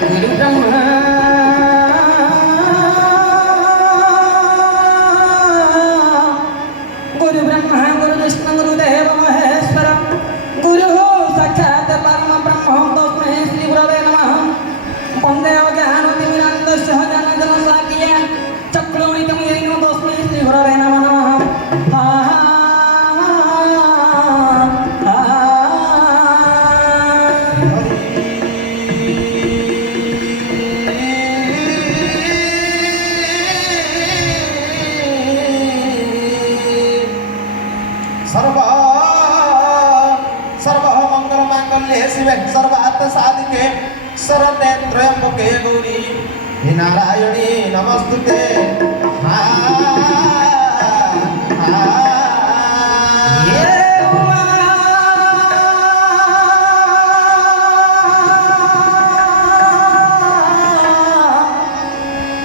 गुरु ब्रह्मा गुरु ब्रह्मा गुरु विष्णु गुरुदेव महेश्वर गुरु साक्षात् परम ब्रह्म तस्मै श्री गुरवे नमः वन्दे ज्ञानतिमिरान्धस्य ज्ञानजनशालाकया चक्षुरुन्मिलितं येन तस्मै श्री गुरवे नमः सर्वार्थ साधिके शरण्ये त्र्यंबके गौरी नारायणी नमस्तुते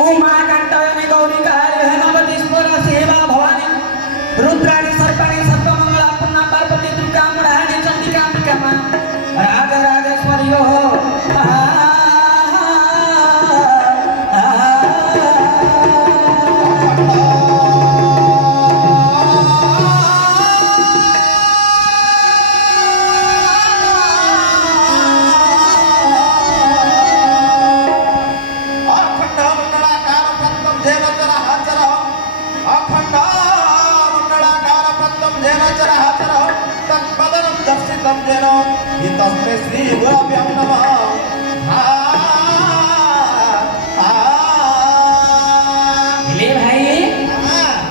उमाकंठयनि गौरीकारे नवदीश्वर सेवा भवानी रुद्राणि सर्पाणि सर्वमंगला पूर्णा पार्वती दुर्गा मुरारी चंडिका अंबिका राग रागेश्वरी हो तस्मै श्री गुरुभ्यो नमः ले भाई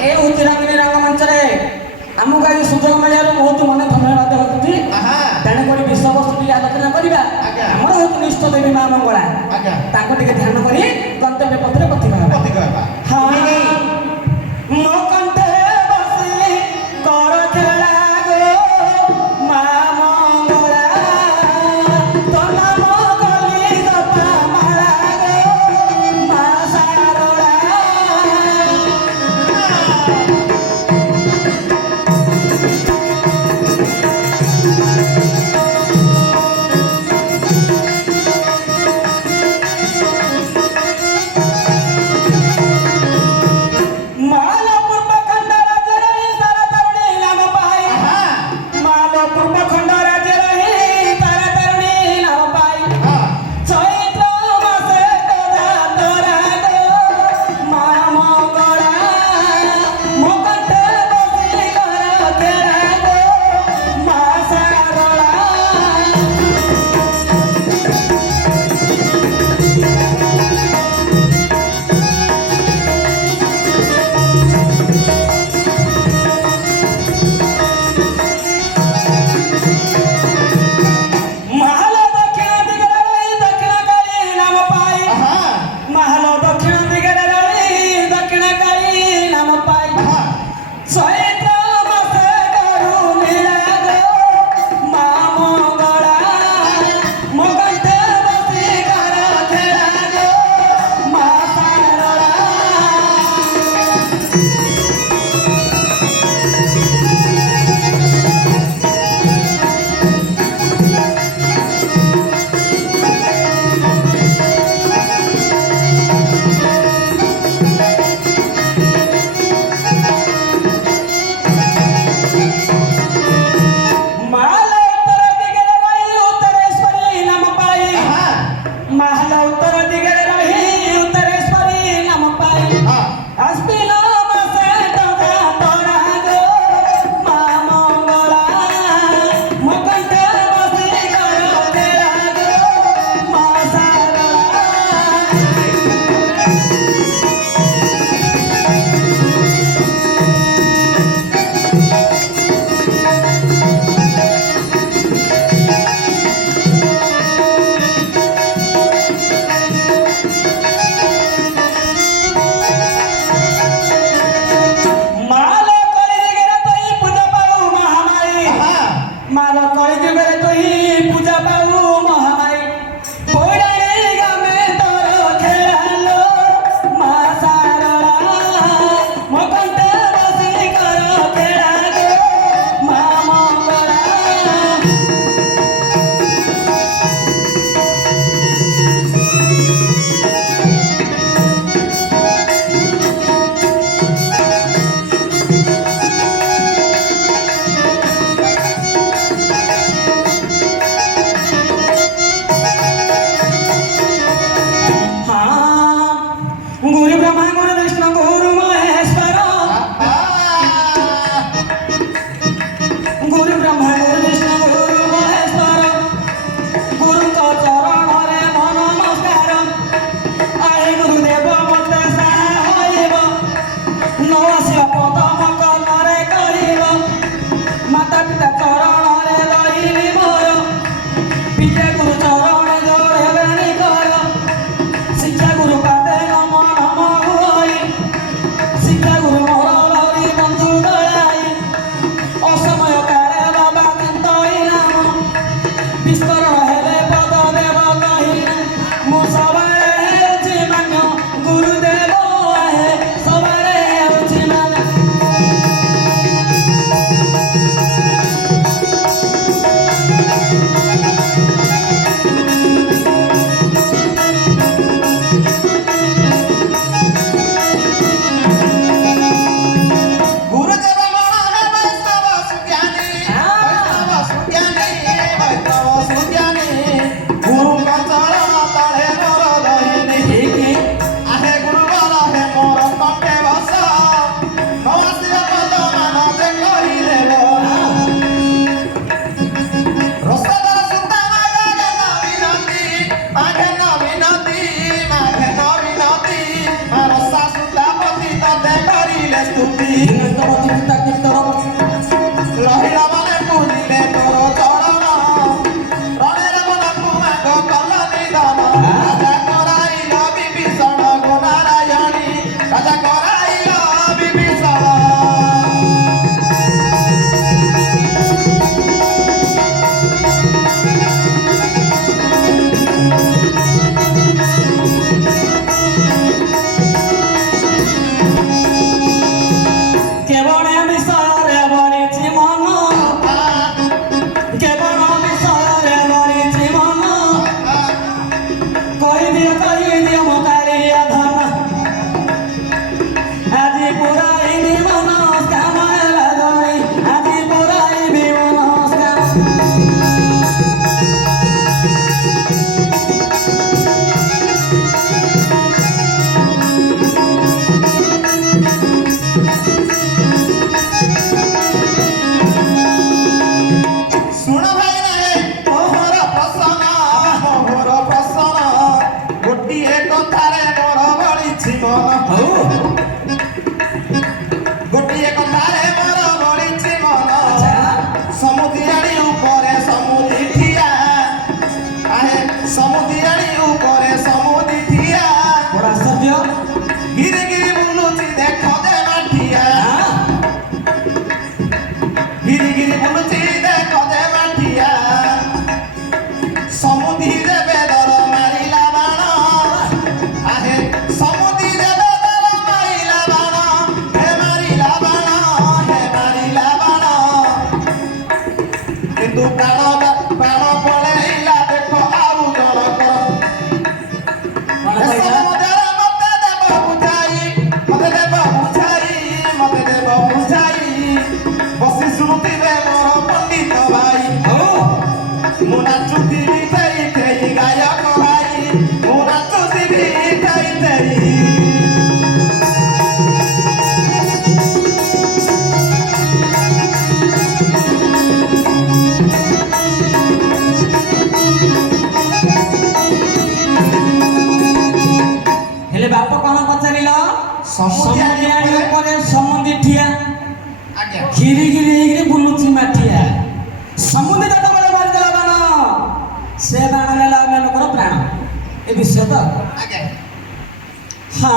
ए उच्चरंगनी रंगमंच रे हमको आज सुजोग मिलियार बहुत मन धन्यवाद होतुची तेणु करी विषयवस्तु टी आलोचना करिबा हमर होत निष्ठ देवी मां मंगला ताको टिके ध्यान करी गंतव्य पत्र कथि कहबा हां मो कंठे बसी कर खेला गो मां ବଳିଛି ମନ ହଉ ଗୋଟିଏ କଥାରେ ମୋର ବଳିଛି ମନ ଆଚ୍ଛା ସମୁଦିଆଳି ଉପରେ ସମୁଦି ଠିଆ ଆହେ ସମୁଦିଆଳି ଉପରେ ସମୁଦି ଠିଆ ବଡ଼ ଆଶ୍ଚର୍ଯ୍ୟ ଗିରି ଗିରି ବୁଲୁଛି ଦେଖ ଯେ ମାଠିଆ ଗିରି ଗିରି ବୁଲୁଛି ଦେଖ ଯେ ମାଠିଆ ସମୁଦି ଦେବେ ଦର ମାରିଲା ବାଣ ଆହେ ସମୁଦି ଦେବେ ଦର ମାରିଲା ବାଣ ହେ ମାରିଲା ବାଣ କିନ୍ତୁ ପ୍ରାଣ ପଳେଇଲା ଦେଖ ଆଉ ଜଣକ କଣ କହିଲା ବସି ଶୁଣୁଥିବେ ମୋର ପଣ୍ଡିତ ଭାଇ ହଉ ମୁଁ ନାଚୁଥିବି ଥେଇ ଥେଇ ଗାୟକ ଭାଇ ମୁଁ ନାଚୁଥିବି ଥେଇ ଥେଇ ହେଲେ ବାପ କଣ ପଚାରିଲ ସମୁଦିଆଳି ସମୁଦିଆଳି ଉପରେ ସମୁଦି ଠିଆ ଆଜ୍ଞା ଘିରି ଘିରି ହେଇକିରି ବୁଲୁଛି ମାଠିଆ ସମୁଦି ଯେତେବେଳେ ମାରିଦେଲା ବାଣ ସେ ବାଣ ନେଲା ଅନ୍ୟ ଲୋକର ପ୍ରାଣ ଏ ବିଷୟ ତ ଆଜ୍ଞା ହଁ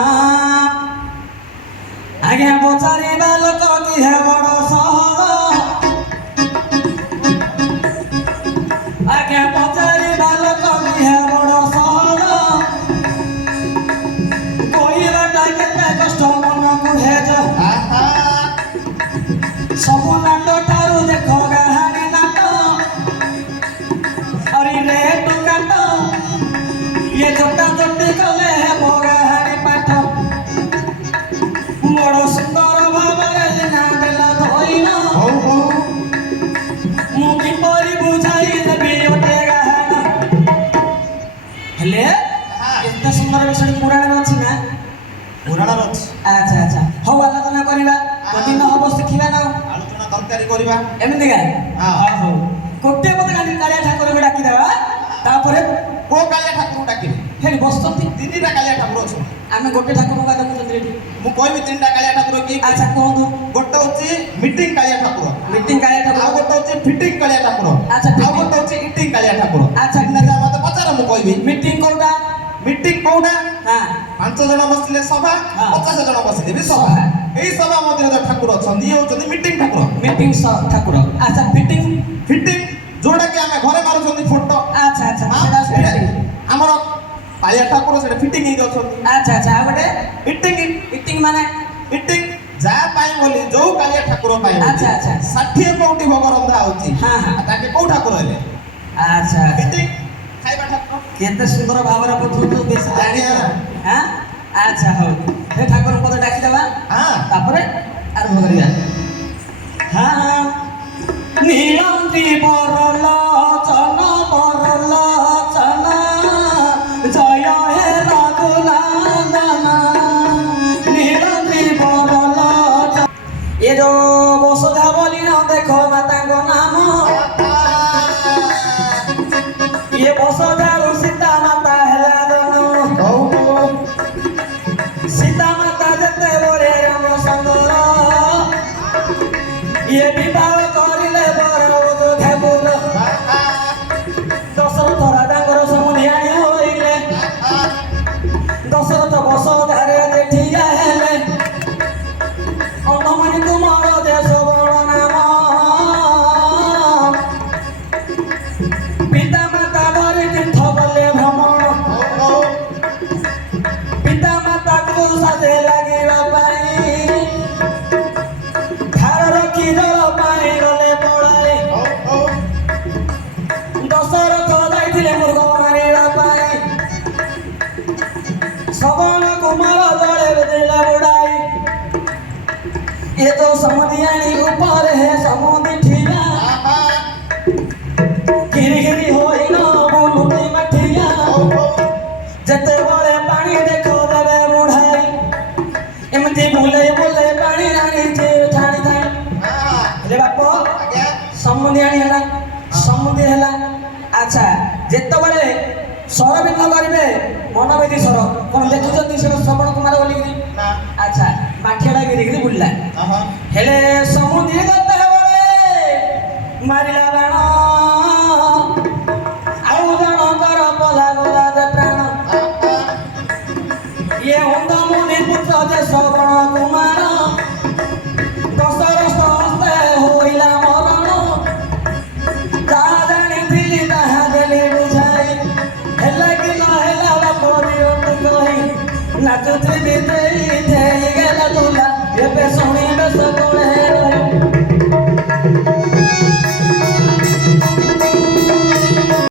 ଆଜ୍ଞା ପଚାରିବା ଲୋକ କି ହେ ବଡ଼ ସହର ଆଜ୍ଞା ପଚାରିବା ଲୋକ କି ହେ ବଡ଼ ସହର କହିବାଟା କେତେ କଷ୍ଟ ମନକୁ ହେଜ ଆହା ସବୁ ନାଟ ଠାରୁ ଦେଖ ଗାହାଣୀ ନାଟ ଅରି ରେ ଟୁକାଟ ଇଏ ଜଟା ଜଟି କଲେ ହେବ ଗାହାଣୀ ପାଠ ବଡ଼ ସୁନ୍ଦର ଭାବରେ ନା ଦେଲ ଧଇନ ହଉ ହଉ ମୁଁ କିପରି ବୁଝାଇ ଦେବି ଗୋଟେ ଗାହାଣ ହେଲେ ଏତେ ସୁନ୍ଦର ବିଷୟ ପୁରାଣରେ ଅଛି ନା ପୁରାଣର ଅଛି ଆଚ୍ଛା ଆଚ୍ଛା ହଉ ଆଲୋଚନା କରିବା ଯଦି ନ ହବ ଶିଖିବା ନା ଆଲୋଚନା ତରକାରୀ କରିବା ଏମିତି ଗାଏ ହଁ। ହଉ ଗୋଟିଏ ମତେ କାଳିଆ ଠାକୁରକୁ ଡାକିଦେବା ତାପରେ କୋଉ କାଳିଆ ଠାକୁରଙ୍କୁ ଡାକିବେ ହେଠି ବସୁଛନ୍ତି ତିନିଟା କାଳିଆ ଠାକୁର ଅଛନ୍ତି ଆମେ ଗୋଟେ ଠାକୁରଙ୍କୁ ଦେଖୁଛନ୍ତି ଏଠି ମୁଁ କହିବି ତିନିଟା କାଳିଆ ଠାକୁର କି ଆଚ୍ଛା କୁହନ୍ତୁ ଗୋଟେ ହଉଛି ମିଟିଂ କାଳିଆ ଠାକୁର ମିଟିଂ କାଳିଆ ଆଉ ଠାକୁର ଗୋଟେ ହଉଛି ଫିଟିଂ କାଳିଆ ଠାକୁର ଆଚ୍ଛା, ଆଉ fitting। ଗୋଟେ ହଉଛି ଇଟିଂ କାଳିଆ ଠାକୁର ଆଚ୍ଛା। ତିନିଟା ମତେ ପଚାର ମୁଁ କହିବି ମିଟିଂ କୋଉଟା ମିଟିଂ କୋଉଟା ହଁ 5 ଜଣ ବସିଲେ ସଭା ହଁ। 50 ଜଣ ବସିଲେ ବି ସଭା ସଭା। ଏଇ ସଭା ମଧ୍ୟରେ ଯୋଉ ଠାକୁର ଅଛନ୍ତି ଇଏ ହଉଛନ୍ତି ମିଟିଂ ଠାକୁର ମିଟିଂ ଠାକୁର ଆଚ୍ଛା ଫିଟିଂ ଫିଟିଂ ଯୋଉଟା କି ଆମେ ଘରେ ମାରୁଛନ୍ତି ଫଟୋ ଆଚ୍ଛା ଆଚ୍ଛା ସେଟା fitting। ଆମର କାଳିଆ ଠାକୁର ସେଟା ଫିଟିଂ ହେଇକି ଅଛନ୍ତି ଆଚ୍ଛା ଆଚ୍ଛା ଆଉ ଗୋଟେ ଇଟିଂ ଇଟିଂ ମାନେ ଇଟିଂ ଯାହା ପାଇଁ ବୋଲି ଯୋଉ କାଳିଆ ଠାକୁର ପାଇଁ ଆଚ୍ଛା, ଆଚ୍ଛା। 60 କୋଟି ଭୋଗ ରନ୍ଧା ହଉଛି ହଁ, ହଁ। ତାକେ କୋଉ ଠାକୁର ହେଲେ ଆଚ୍ଛା ଆଚ୍ଛା ଇଟିଂ ଖାଇବା ଠାକୁର କେତେ ସୁନ୍ଦର ଭାବରେ ବୁଝୁଛୁ ବେଶୀ ଜାଣିଛ ଆଜ୍ଞା। ହଁ ଆଚ୍ଛା ହଉ ହେ ଠାକୁରଙ୍କୁ ପଦ ଡାକିଦେବା ହଁ ତାପରେ ଆରମ୍ଭ କରିବା ହଁ ନୀଳନ୍ତି ବରଲୋଚନ ବରଲୋଚନ ଜୟ ହେ ରଘୁନନ୍ଦନ ନୀଳନ୍ତି ବରଲୋଚନ ଏ ଯୋଉ ବସୁଧା ବୋଲି ନ ଦେଖ ମାତାଙ୍କ ନାମ ଇଏ ବସୁଧାରୁ ସୀତା ମାତା ହେଲା ଜନ ସୀତା ମାତା ଯେତେବେଳେ ରାମ ସୁନ୍ଦର ଇଏ ବିବାହ କରିଲେ ବର ଘେବୁର ଦଶରଥ ରାଜାଙ୍କର ସମୁଦିଆଣି ହୋଇଲେ ଦଶରଥ ବସୁଧାରେ ଠିଆ ହେଲେ ଅନ୍ଧମଣି ତୁମର ଦେଶ ବଳ ନାମ ପିତା ମାତା ଧରି ତୀର୍ଥ ଗଲେ ଭ୍ରମଣ ପିତା ମାତାକୁ ସାଥେ ଲାଗିବା ପାଇଁ ଧାର ରଖି ଜଳ ପାଣି ଗଲେ ପଳାଇ ଦଶରଥ ଯାଇଥିଲେ ମୃଗ ମାରିବା ପାଇଁ ଶ୍ରବଣ କୁମାର ଜଳେ ଦିଲା ବୁଡ଼ାଇ ଏ ତ ସମୁଦିଆଣି ଉପରେ ହେ ସମୁଦି ଠିଆ ଘିରି ଘିରି ହୋଇନ ବୁଲୁତି ମାଠିଆ ଯେତେବେଳେ ପାଣି ଦେଖ ଦେବେ ବୁଢ଼ାଇ ଏମିତି ବୁଲେଇ ବୁଲେଇ ପାଣି ଆଣିଛି ଠାଣି ଠାଣି ରେ ବାପ ସମୁଦି ଆଣି ହେଲା ସମୁଦି ହେଲା ଆଚ୍ଛା ଯେତେବେଳେ ସ୍ୱର ଭିନ୍ନ କରିବେ ମନବେଦୀ ସ୍ୱର କଣ ଦେଖୁଛନ୍ତି ସେ ଶ୍ରବଣ କୁମାର ବୋଲିକିରି ନା ଆଚ୍ଛା ମାଠିଆଟା ଗିରିଗିରି ବୁଲିଲା ହେଲେ ସମୁଦ୍ରୀ ଗତେବେଳେ ମାରିଲା ବାଣ ଆଉ ଜଣଙ୍କର ପଲା ଗଲା ଯେ ପ୍ରାଣ ଇଏ ଅନ୍ଧ ମୁନି ପୁତ୍ର ଯେ ଶ୍ରବଣ କୁମାର ଦଶରଥ ହସ୍ତେ ହୋଇଲା ମରଣ ଯାହା ଜାଣିଥିଲି ତାହା ଦେଲି ବୁଝାଇ ହେଲା କି ନ ହେଲା ବାପ ଦିଅନ୍ତୁ କହି ନାଚୁଥିବି ଦେଇ ହେଇଗଲା ତୁଲା ଏବେ ଶୁଣିବେ ସବୁବେଳେ